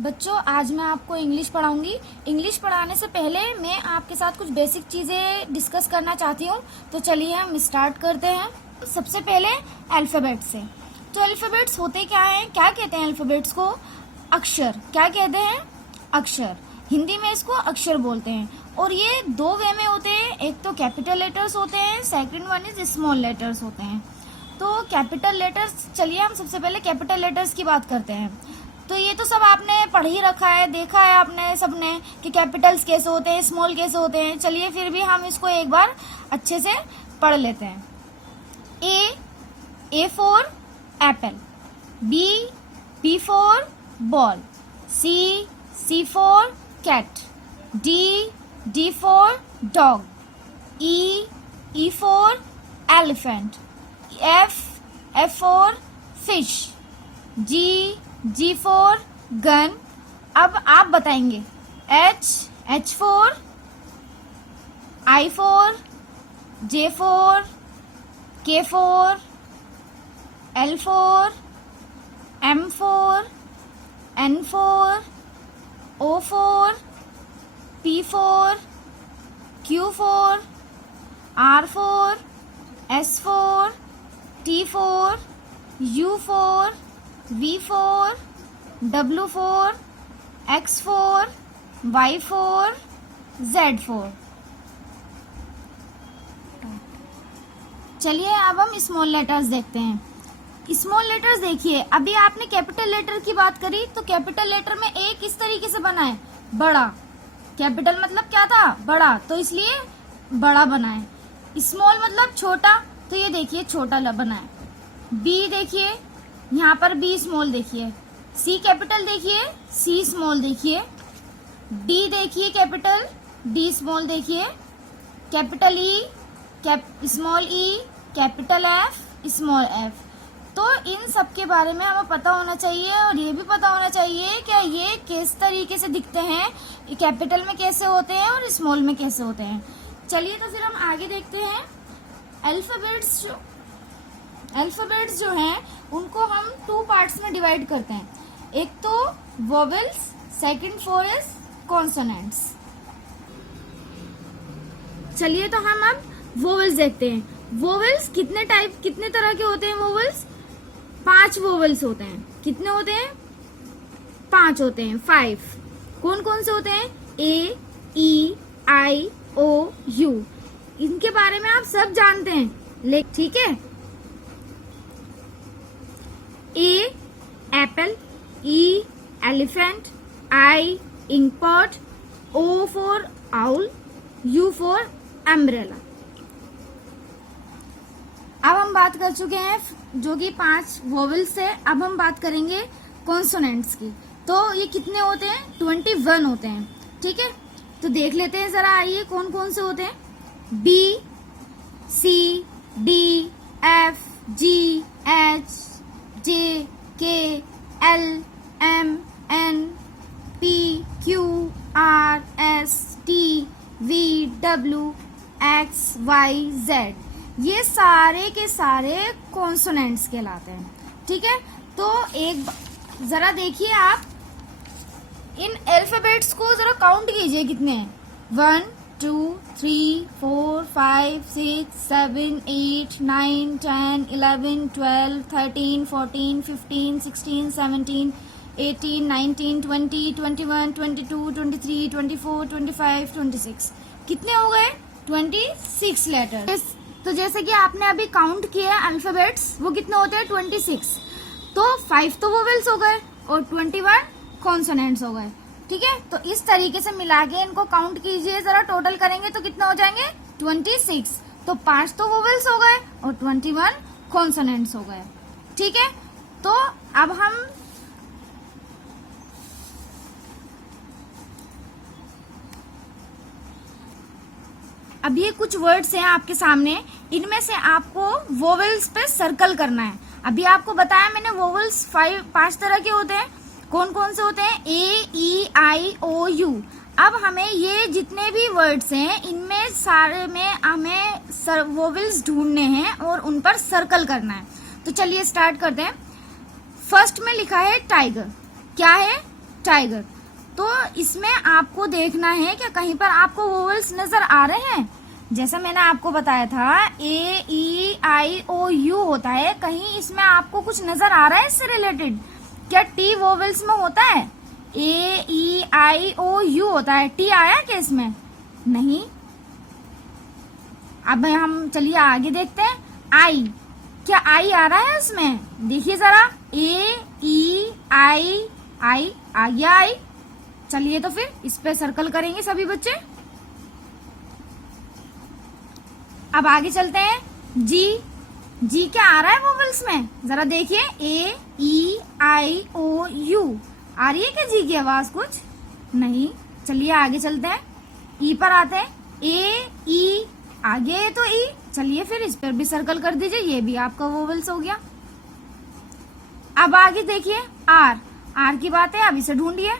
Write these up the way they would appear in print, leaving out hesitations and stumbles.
बच्चों, आज मैं आपको इंग्लिश पढ़ाऊंगी। इंग्लिश पढ़ाने से पहले मैं आपके साथ कुछ बेसिक चीज़ें डिस्कस करना चाहती हूँ। तो चलिए हम स्टार्ट करते हैं। सबसे पहले अल्फ़ाबेट से। तो अल्फ़ाबेट्स होते क्या हैं, क्या कहते हैं अल्फ़ाबेट्स को? अक्षर। क्या कहते हैं? अक्षर। हिंदी में इसको अक्षर बोलते हैं। और ये दो वे में होते हैं, एक तो कैपिटल लेटर्स होते हैं, second one is small letters होते हैं। तो कैपिटल लेटर्स, चलिए हम सबसे पहले कैपिटल लेटर्स की बात करते हैं। तो ये तो सब आपने पढ़ ही रखा है, देखा है आपने सबने कि कैपिटल्स कैसे होते हैं, स्मॉल कैसे होते हैं। चलिए फिर भी हम इसको एक बार अच्छे से पढ़ लेते हैं। A for apple, B for ball, C for cat, D for dog, E for elephant, F for fish, G for gun. अब आप बताएंगे H for, I for, J for, K for, L for, M for, N for, O for, P for, Q for, R for, S for, T for, U for, V for, W for, X for, Y for, Z for. चलिए अब हम small letters देखते हैं। Small letters देखिए, अभी आपने capital letter की बात करी, तो कैपिटल लेटर में ए किस तरीके से बना है? बड़ा। कैपिटल मतलब क्या था? बड़ा, तो इसलिए बड़ा बना है। स्मॉल मतलब छोटा, तो ये देखिए छोटा बना है। बी देखिए, यहाँ पर बी स्मॉल देखिए। सी कैपिटल देखिए, सी स्मॉल देखिए। डी देखिए कैपिटल, डी स्मॉल देखिए। कैपिटल ई, स्मॉल ई, कैपिटल एफ, स्मॉल एफ। तो इन सब के बारे में हमें पता होना चाहिए, और ये भी पता होना चाहिए कि ये किस तरीके से दिखते हैं, कैपिटल में कैसे होते हैं और स्मॉल में कैसे होते हैं। चलिए तो फिर हम आगे देखते हैं। अल्फ़ाबेट्स जो हैं उनको हम टू पार्ट्स में डिवाइड करते हैं। एक तो vowels, second four is consonants. चलिए तो हम अब वोवेल्स देखते हैं। वोवेल्स कितने तरह के होते हैं? वोवेल्स 5 वोवेल्स होते हैं। कितने होते हैं? 5 होते हैं, 5। कौन कौन से होते हैं? A, E, I, O, U. इनके बारे में आप सब जानते हैं, ठीक है। A apple, E elephant, I inkpot, O for owl, U for umbrella. अब हम बात कर चुके हैं जो कि 5 वोवेल्स है। अब हम बात करेंगे कॉन्सोनेंट्स की। तो ये कितने होते हैं? 21 होते हैं, ठीक है। तो देख लेते हैं जरा, आइए कौन कौन से होते हैं। B, C, D, F, G, H, J, K, L, M, N, P, Q, R, S, T, V, W, X, Y, Z. ये सारे के सारे कॉन्सोनेंट्स कहलाते हैं, ठीक है। तो एक जरा देखिए, आप इन अल्फाबेट्स को जरा काउंट कीजिए, कितने हैं? 1 2 3 4 5 6 7 8 9 10 11 12 13 14 15 16 17 18 19 20 21 22 23 24 25 26। कितने हो गए? 26 लेटर्स। तो जैसे कि आपने अभी काउंट किया अल्फाबेट्स, वो कितने होते हैं? 26। तो 5 तो वोवेल्स हो गए और 21 कॉन्सोनेंट्स हो गए, ठीक है। तो इस तरीके से मिला के इनको काउंट कीजिए, जरा टोटल करेंगे तो कितना हो जाएंगे? 26। तो 5 तो वोवेल्स हो गए और 21 कॉन्सोनेंट्स हो गए, ठीक है। तो अब ये कुछ वर्ड्स हैं आपके सामने, इनमें से आपको वोवेल्स पे सर्कल करना है। अभी आपको बताया मैंने, वोवेल्स 5 तरह के होते हैं। कौन कौन से होते हैं? A, E, I, O, you. अब हमें ये जितने भी वर्ड्स हैं, इनमें सारे में हमें वोवेल्स ढूंढने हैं और उन पर सर्कल करना है। तो चलिए स्टार्ट करते हैं। फर्स्ट में लिखा है टाइगर। क्या है? टाइगर। तो इसमें आपको देखना है कि कहीं पर आपको वोवेल्स नजर आ रहे हैं। जैसा मैंने आपको बताया था A E I O U होता है, कहीं इसमें आपको कुछ नजर आ रहा है इससे रिलेटेड? क्या टी वोवेल्स में होता है? A E I O U होता है, टी आया क्या इसमें? नहीं। अब हम चलिए आगे देखते हैं। आई, क्या आई आ रहा है इसमें? देखिए जरा, A E I आ गया आई। चलिए तो फिर इस पे सर्कल करेंगे सभी बच्चे। अब आगे चलते हैं। जी, जी क्या आ रहा है वोवेल्स में? जरा देखिए, A E I O U आ रही है क्या जी की आवाज? कुछ नहीं। चलिए आगे चलते हैं, ई पर आते हैं। A E, आगे तो ई। चलिए फिर इस पर भी सर्कल कर दीजिए, ये भी आपका वोवेल्स हो गया। अब आगे देखिए, आर, आर की बात है, अब इसे ढूंढिए।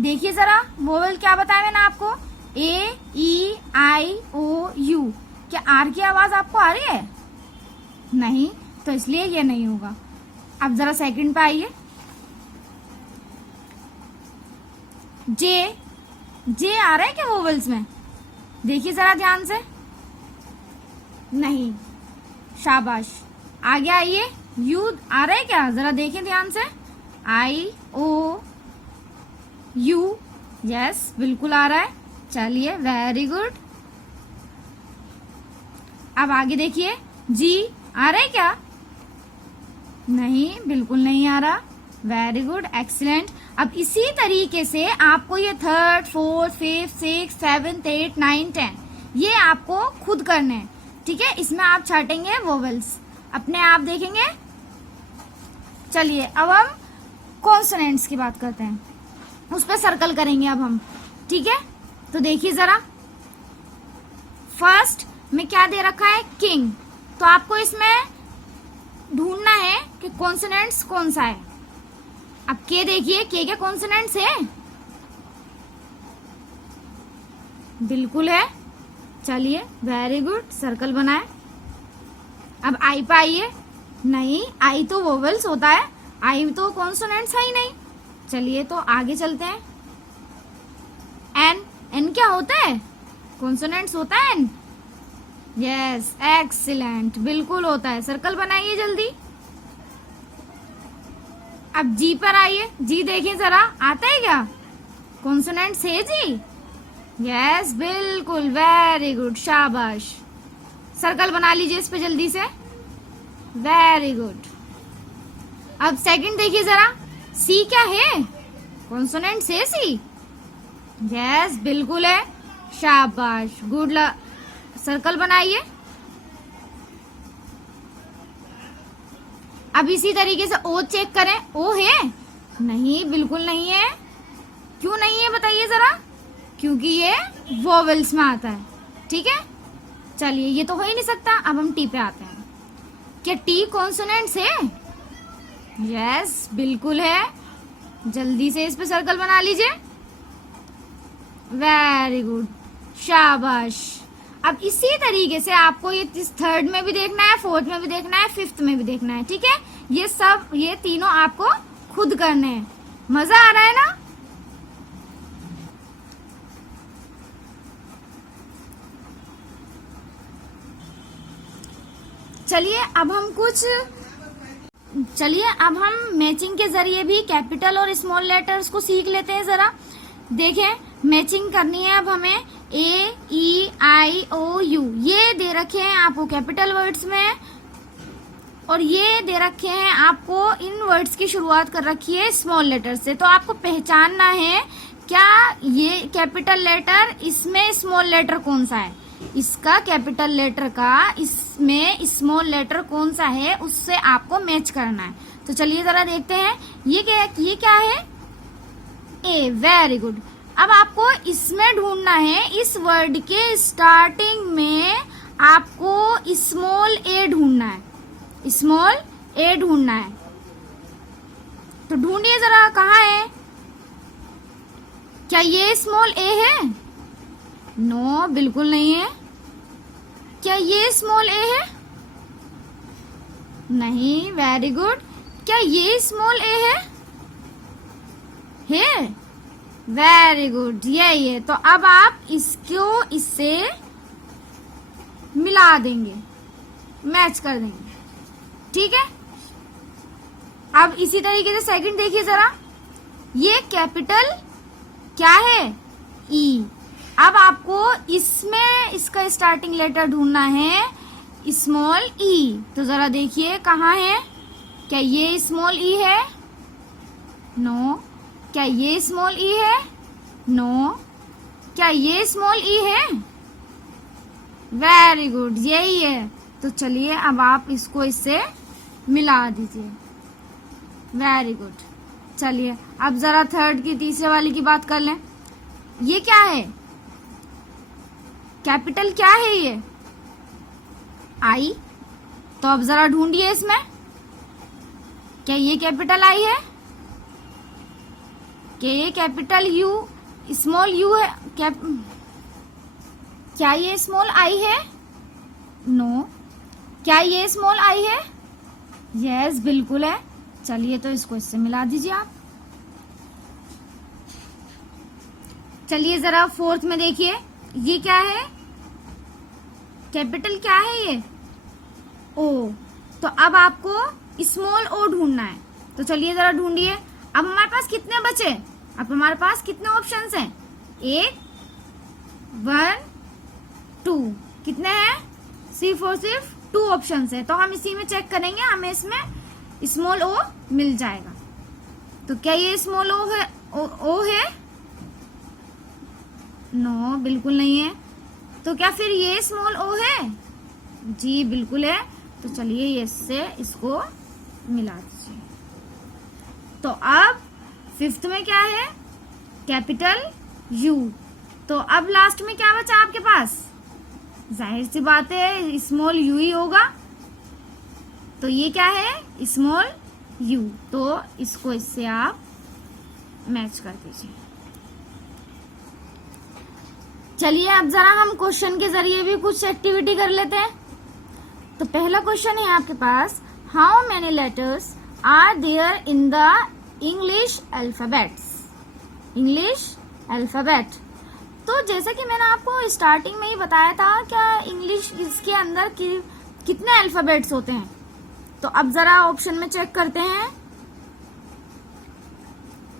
देखिए जरा, वोवेल क्या बताया मैंने आपको? A E I O U। क्या आर की आवाज आपको आ रही है? नहीं, तो इसलिए ये नहीं होगा। अब जरा सेकंड पे आइए। जे, जे आ रहा है क्या वोवेल्स में? देखिए जरा ध्यान से। नहीं, शाबाश। आगे आइए, यू आ रहा है क्या? जरा देखें ध्यान से। I O U, यस बिल्कुल आ रहा है। चलिए, वेरी गुड। अब आगे देखिए, जी आ रहा है क्या? नहीं, बिल्कुल नहीं आ रहा। Very good, excellent. अब इसी तरीके से आपको ये third, fourth, fifth, six, seventh, eight, nine, 10 ये आपको खुद करने हैं, ठीक है? इसमें आप छाटेंगे वोवेल्स, अपने आप देखेंगे। चलिए अब हम कॉन्सोनेंट्स की बात करते हैं, उस पर सर्कल करेंगे अब हम, ठीक है? तो देखिए जरा, फर्स्ट में क्या दे रखा है? किंग। तो आपको इसमें ढूंढना है कि कॉन्सोनेंट्स कौन सा है। अब के देखिए, के क्या कॉन्सोनेंट्स है? बिल्कुल है। चलिए, वेरी गुड, सर्कल बनाए। अब आई पे आइए। नहीं, आई तो वोवेल्स होता है, आई तो कॉन्सोनेंट्स है ही नहीं। चलिए तो आगे चलते हैं। एन, एन क्या होता है? कॉन्सोनेंट्स होता है एन। यस, एक्सीलेंट, बिल्कुल होता है। सर्कल बनाइए जल्दी। अब जी पर आइए। जी देखिए जरा, आता है क्या? कॉन्सोनेंट्स है जी। यस, बिल्कुल, वेरी गुड, शाबाश। सर्कल बना लीजिए इस पे जल्दी से। Very good. अब सेकंड देखिए जरा, सी क्या है? कॉन्सोनेंट है सी। यस, बिल्कुल है, शाबाश, गुड। सर्कल बनाइए। अब इसी तरीके से ओ चेक करें। ओ है? नहीं, बिल्कुल नहीं है। क्यों नहीं है बताइए जरा? क्योंकि ये वोवेल्स में आता है, ठीक है? चलिए, ये तो हो ही नहीं सकता। अब हम टी पे आते हैं। क्या टी कॉन्सोनेंट्स है? यस, बिल्कुल है। जल्दी से इस पे सर्कल बना लीजिए। वेरी गुड, शाबाश। अब इसी तरीके से आपको ये थर्ड में भी देखना है, फोर्थ में भी देखना है, फिफ्थ में भी देखना है, ठीक है? ये सब, ये तीनों आपको खुद करने हैं। मजा आ रहा है ना? चलिए अब हम मैचिंग के जरिए भी कैपिटल और स्मॉल लेटर्स को सीख लेते हैं। जरा देखें, मैचिंग करनी है अब हमें। A E I O U ये दे रखे हैं आपको कैपिटल वर्ड्स में, और ये दे रखे हैं आपको, इन वर्ड्स की शुरुआत कर रखी है स्मॉल लेटर से। तो आपको पहचानना है क्या ये कैपिटल लेटर, इसमें स्मॉल लेटर कौन सा है, इसका कैपिटल लेटर का इसमें स्मॉल लेटर कौन सा है, उससे आपको मैच करना है। तो चलिए जरा देखते हैं। ये क्या है? ए, वेरी गुड। अब आपको इसमें ढूंढना है, इस वर्ड के स्टार्टिंग में आपको स्मॉल ए ढूंढना है, स्मॉल ए ढूंढना है। तो ढूंढिए जरा, कहाँ है? क्या ये स्मॉल ए है? नो, बिल्कुल नहीं है। क्या ये स्मॉल ए है? नहीं, वेरी गुड। क्या ये स्मॉल ए है? वेरी गुड, यही है। तो अब आप इसको इससे मिला देंगे, मैच कर देंगे, ठीक है। अब इसी तरीके से सेकंड देखिए जरा, ये कैपिटल क्या है, ई। अब आपको इसमें इसका स्टार्टिंग लेटर ढूंढना है स्मॉल ई। तो जरा देखिए कहाँ है, क्या ये स्मॉल ई है, नो। क्या ये स्मॉल ई है, नो। क्या ये स्मॉल ई है, वेरी गुड, यही है। तो चलिए अब आप इसको इससे मिला दीजिए, वेरी गुड। चलिए अब जरा थर्ड की तीसरे वाली की बात कर लें। ये क्या है, कैपिटल क्या है ये, आई। तो अब जरा ढूंढिए इसमें, क्या ये कैपिटल आई है, क्या ये कैपिटल यू, स्मॉल यू है, क्या ये स्मॉल आई है, नो। क्या ये स्मॉल आई है, यस बिल्कुल है। चलिए तो इसको इससे मिला दीजिए आप। चलिए जरा फोर्थ में देखिए, ये क्या है, कैपिटल क्या है ये, ओ। तो अब आपको स्मॉल ओ ढूंढना है। तो चलिए जरा ढूंढिए। अब हमारे पास कितने बचे, अब हमारे पास कितने ऑप्शंस हैं, 1 1 2, कितने हैं, सिर्फ और सिर्फ 2 ऑप्शंस है। तो हम इसी में चेक करेंगे, हमें इसमें स्मॉल ओ मिल जाएगा। तो क्या ये स्मॉल ओ है, ओ है, नो बिल्कुल नहीं है। तो क्या फिर ये स्मॉल ओ है, जी बिल्कुल है। तो चलिए ये इससे इसको मिला दीजिए। तो अब फिफ्थ में क्या है, कैपिटल यू। तो अब लास्ट में क्या बचा आपके पास, जाहिर सी बात है स्मॉल यू ही होगा। तो ये क्या है, स्मॉल यू। तो इसको इससे आप मैच कर दीजिए। चलिए अब जरा हम क्वेश्चन के जरिए भी कुछ एक्टिविटी कर लेते हैं। तो पहला क्वेश्चन है आपके पास, how many letters are there in the English alphabets, English alphabet. तो जैसा कि मैंने आपको स्टार्टिंग में ही बताया था, क्या इंग्लिश इसके अंदर कितने अल्फाबेट्स होते हैं। तो अब जरा ऑप्शन में चेक करते हैं,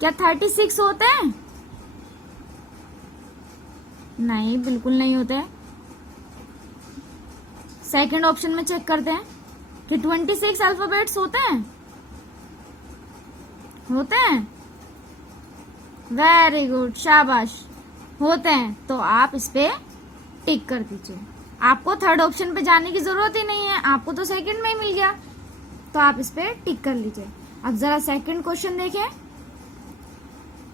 क्या 36 होते हैं, नहीं बिल्कुल नहीं होते। सेकंड ऑप्शन में चेक करते हैं कि 26 अल्फाबेट्स होते हैं, होते हैं, वेरी गुड, शाबाश, होते हैं। तो आप इस पे टिक कर दीजिए। आपको थर्ड ऑप्शन पे जाने की जरूरत ही नहीं है, आपको तो सेकंड में ही मिल गया। तो आप इस पे टिक कर लीजिए। अब जरा सेकंड क्वेश्चन देखें,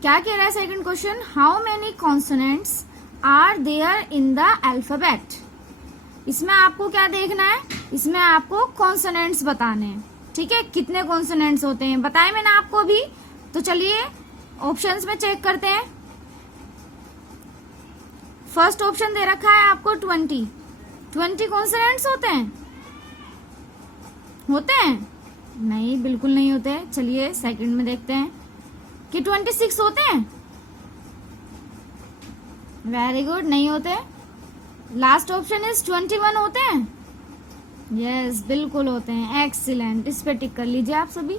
क्या कह रहा है second question, how many consonants are there in the alphabet. इसमें आपको क्या देखना है, इसमें आपको कॉन्सोनेंट्स बताने हैं, ठीक है। कितने कॉन्सोनेंट्स होते हैं बताए मैंने आपको अभी। तो चलिए ऑप्शंस में चेक करते हैं। फर्स्ट ऑप्शन दे रखा है आपको 20 कॉन्सोनेंट्स होते हैं, होते हैं, नहीं बिल्कुल नहीं होते। चलिए सेकंड में देखते हैं कि 26 होते हैं, वेरी गुड, नहीं होते। लास्ट ऑप्शन इज 21 होते हैं, यस बिल्कुल होते हैं, एक्सीलेंट। इस पे टिक कर लीजिए आप सभी।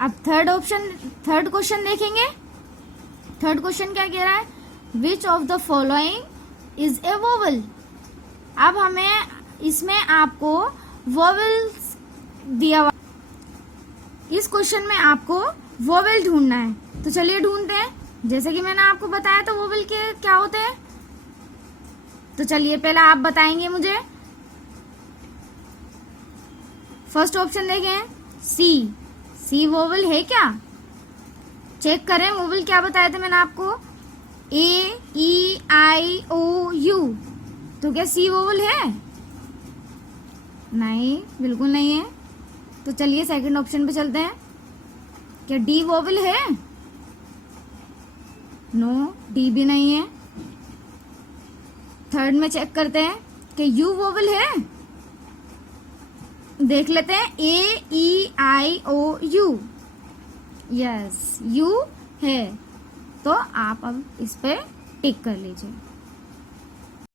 अब थर्ड क्वेश्चन देखेंगे। थर्ड क्वेश्चन क्या कह रहा है, which of the following is a vowel. अब हमें इसमें आपको वोवल्स दिया हुआ, इस क्वेश्चन में आपको वोवेल ढूंढना है। तो चलिए ढूंढते हैं। जैसे कि मैंने आपको बताया तो वोवेल के क्या होते हैं। तो चलिए पहले आप बताएंगे मुझे। फर्स्ट ऑप्शन देखें, सी वोवेल है क्या, चेक करें। वोवेल क्या बताया था मैंने आपको, ए ई आई ओ यू। तो क्या सी वोवेल है, नहीं बिल्कुल नहीं है। तो चलिए सेकंड ऑप्शन पे चलते हैं, क्या डी वोवेल है, नो डी भी नहीं है। थर्ड में चेक करते हैं कि यू वोवेल है, देख लेते हैं, A E I O you, yes, you है, तो आप अब इस पे टिक कर लीजिए।